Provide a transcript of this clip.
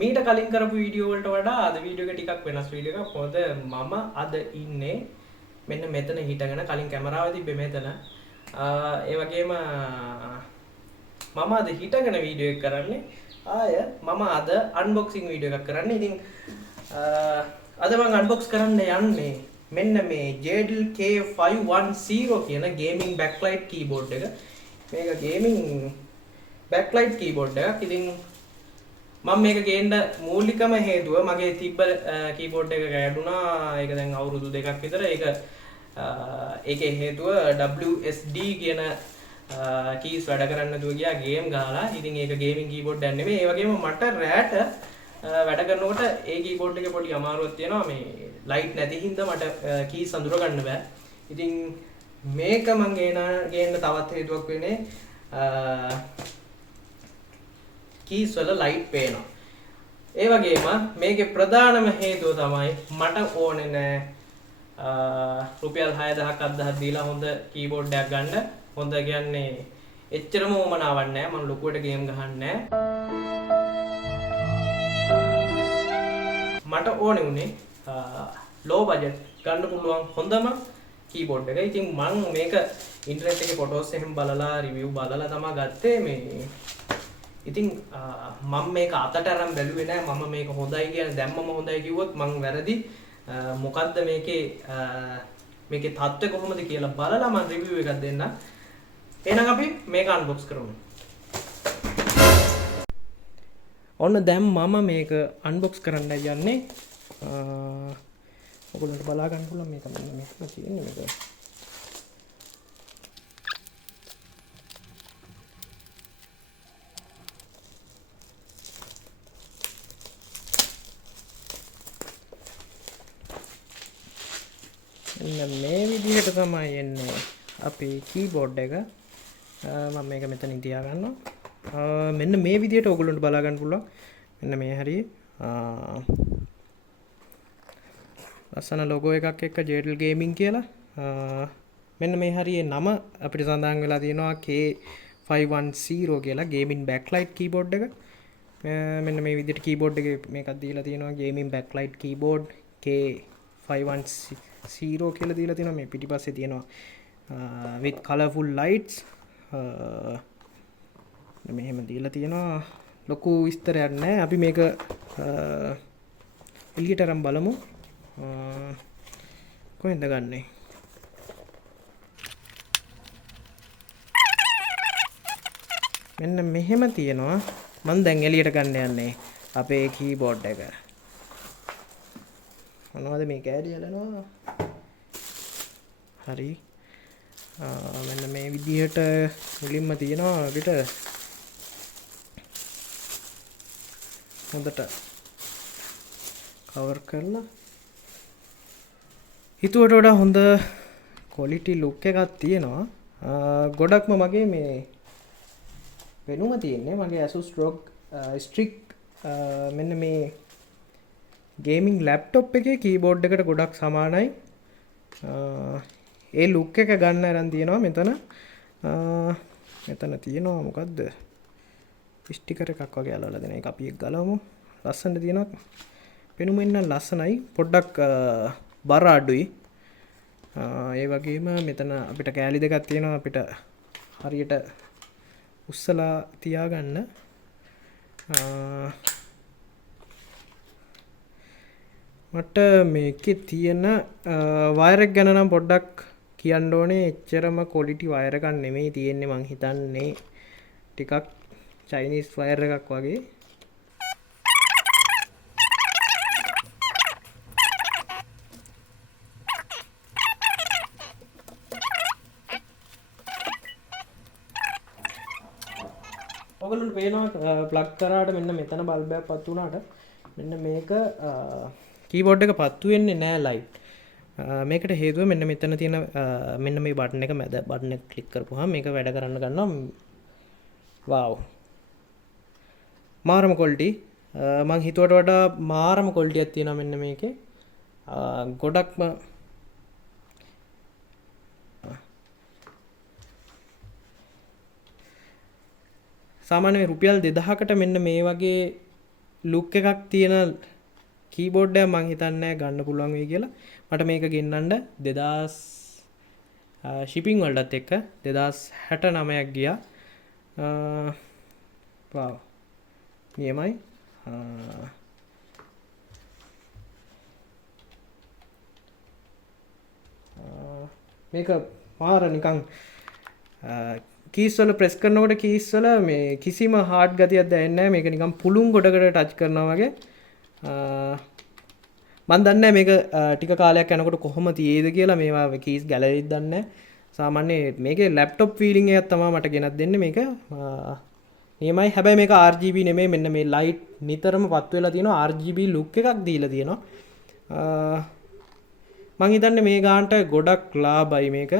මීට කලින් කරපු වීඩියෝ වලට වඩා අද වීඩියෝ එක ටිකක් වෙනස් වීඩියෝ එකක්. මොකද මම අද ඉන්නේ මෙන්න මෙතන හිටගෙන කලින් කැමරාව තිබ්බේ මෙතන. ඒ වගේම මම අද හිටගෙන වීඩියෝ එක කරන්නේ. ආය මම අද අන්බොක්සිං වීඩියෝ එකක් කරන්නේ. ඉතින් අද මම අන්බොක්ස් කරන්න යන්නේ මෙන්න මේ JDL K510 කියන ගේමින් බෑක්ලයිට් කීබෝඩ් එක. මේක ගේමින් බෑක්ලයිට් කීබෝඩ් එකක්. ඉතින් මම මේක ගේන්න මූලිකම හේතුව මගේ තිබ්බ කීබෝඩ් එක කැඩුනා. ඒක දැන් අවුරුදු 2ක් විතර. ඒකේ හේතුව WSD කියන කීස් වැඩ කරන්නේ නැතුව ගියා ගේම් ගහලා. ඉතින් ඒක ගේමින් කීබෝඩ් එකක් නෙමෙයි. ඒ වගේම මට රැට වැඩ කරනකොට ඒ කීබෝඩ් එකේ පොඩි අමාරුවක් තියෙනවා. මේ ලයිට් නැති හින්දා මට කීස් අඳුර ගන්න බෑ. ඉතින් මේක මම ගේන්න තවත් හේතුවක් වෙන්නේ කීස් වල ලයිට් පේනවා. ඒ වගේම මේකේ ප්‍රධානම හේතුව තමයි මට ඕනේ නෑ රුපියල් 6000ක් 7000ක් දීලා හොඳ කීබෝඩ් එකක් ගන්න. හොඳ කියන්නේ එච්චරම ඕමනාවක් නෑ. මම ලොකුවට ගේම් ගහන්නේ නෑ. මට ඕනේ උනේ ලෝ බජට් ගන්න පුළුවන් හොඳම කීබෝඩ් එක. ඉතින් මම මේක ඉන්ටර්නෙට් එකේ ෆොටෝස් එහෙම බලලා රිවිව් බලලා තමයි ගත්තේ මේ. ඉතින් මම මේක අතට අරන් බැලුවේ නෑ. මම මේක හොඳයි කියන දැම්මම හොඳයි කිව්වොත් මං වැරදි. මොකද්ද මේකේ තත්ත්වය කොහොමද කියලා බලලා මම රිවිව් එකක් දෙන්න. එහෙනම් අපි මේක අන්බොක්ස් කරමු. ඔන්න දැන් මම මේක අන්බොක්ස් කරන්න යන්නේ. ඔයගොල්ලන්ට බලා ගන්න පුළුවන් මේක මෙන්න මෙහෙම තියෙන්නේ මේක. මේ විදිහට තමයි එන්නේ අපේ කීබෝඩ් එක. මම මේක මෙතනින් තියා ගන්නවා. මෙන්න මේ විදිහට ඔයගොල්ලන්ට බලා ගන්න පුළුවන්. මෙන්න මේ හරිය ලස්සන ලොගෝ එකක් එක්ක JDL Gaming කියලා. මෙන්න මේ හරියේ නම අපිට සඳහන් වෙලා තියෙනවා K510 කියලා ගේමින් බෑක්ලයිට් කීබෝඩ් එක. මෙන්න මේ විදිහට කීබෝඩ් එකේ මේකක් දීලා තියෙනවා ගේමින් බෑක්ලයිට් කීබෝඩ් K510 කියලා දීලා තියෙනවා. මේ පිටිපස්සේ තියෙනවා with colorful lights මෙහෙම දීලා තියෙනවා. ලොකු විස්තරයක් නැහැ. අපි මේක එළියට අරන් බලමු. කොහෙන්ද ගන්නෙ? මෙන්න මෙහෙම තියෙනවා. මම දැන් එළියට ගන්න යන්නේ අපේ කීබෝඩ් එක. මොනවද මේ කෑලි හලනවා? හරි. මෙන්න මේ විදිහට මුලින්ම තියෙනවා අපිට හොඳට කවර් කරලා හිතුවට වඩා හොඳ ක්වොලිටි ලුක් එකක් තියෙනවා. ගොඩක්ම මගේ මේ වෙනුම තියෙන්නේ මගේ Asus ROG Strix මෙන්න මේ ගේමින් ලැප්ටොප් එකේ කීබෝඩ් එකට ගොඩක් සමානයි. ඒ ලුක් එක ගන්න අරන් තියෙනවා මෙතන. මෙතන තියෙනවා මොකද්ද? ස්ටිකර් එකක් වගේ අලවලා දෙන එක අපි ගලවමු. ලස්සනට තියෙනවා. පෙනුමින් නම් ලස්සනයි. පොඩ්ඩක් බර අඩුයි. ඒ වගේම මෙතන අපිට කෑලි දෙකක් තියෙනවා. අපිට හරියට උස්සලා තියාගන්න. මට මේකේ තියෙන වයර් එක ගැන නම් පොඩ්ඩක් කියන්න ඕනේ. එච්චරම ක්වොලිටි වයර් එකක් නෙමෙයි තියෙන්නේ. මං හිතන්නේ ටිකක් චයිනීස් වයර් එකක් වගේ. ඔයගොල්ලන්ට පේනවා ප්ලග් කරාට මෙන්න මෙතන බල්බ් එකක් පත් වුණාට මෙන්න මේක කීබෝඩ් එක පත්තු වෙන්නේ නෑ ලයිට්. මේකට හේතුව මෙන්න මෙතන තියෙන මෙන්න මේ බටන් එක මැද බටන් එක ක්ලික් කරපුවාම මේක වැඩ කරන්න ගන්නවා. වව්. මාරම ක්වොලිටි. මං හිතුවට වඩා මාරම ක්වොලිටියක් තියෙනවා මෙන්න මේකේ. ගොඩක්ම සාමාන්‍යයෙන් රුපියල් 2000කට මෙන්න මේ වගේ ලුක් එකක් තියෙන කීබෝඩ් එක මං හිතන්නේ ගන්න පුළුවන් වෙයි කියලා. මට මේක ගෙන්නන්න 2000 shipping වලටත් එක්ක 2069ක් ගියා. wow නියමයි. මේක මාර නිකන් කීස් වල ප්‍රෙස් කරනකොට කීස් වල මේ කිසිම හાર્ඩ් ගතියක් දැනෙන්නේ නැහැ. මේක නිකන් පුළුන් ගොඩකට ටච් කරනවා වගේ. මම දන්නේ නැහැ මේක ටික කාලයක් යනකොට කොහොම තියේද කියලා. මේවා කීස් ගැලරිත් දන්නේ නැහැ. සාමාන්‍ය මේකේ ලැප්ටොප් ෆීලිං එකක් තමයි මට ගෙනත් දෙන්නේ මේක. නියමයි. හැබැයි මේක RGB නෙමෙයි. මෙන්න මේ ලයිට් නිතරම පත් වෙලා තියෙනවා. RGB ලුක් එකක් දීලා තියෙනවා. මං හිතන්නේ මේ ගානට ගොඩක් ලාභයි මේක.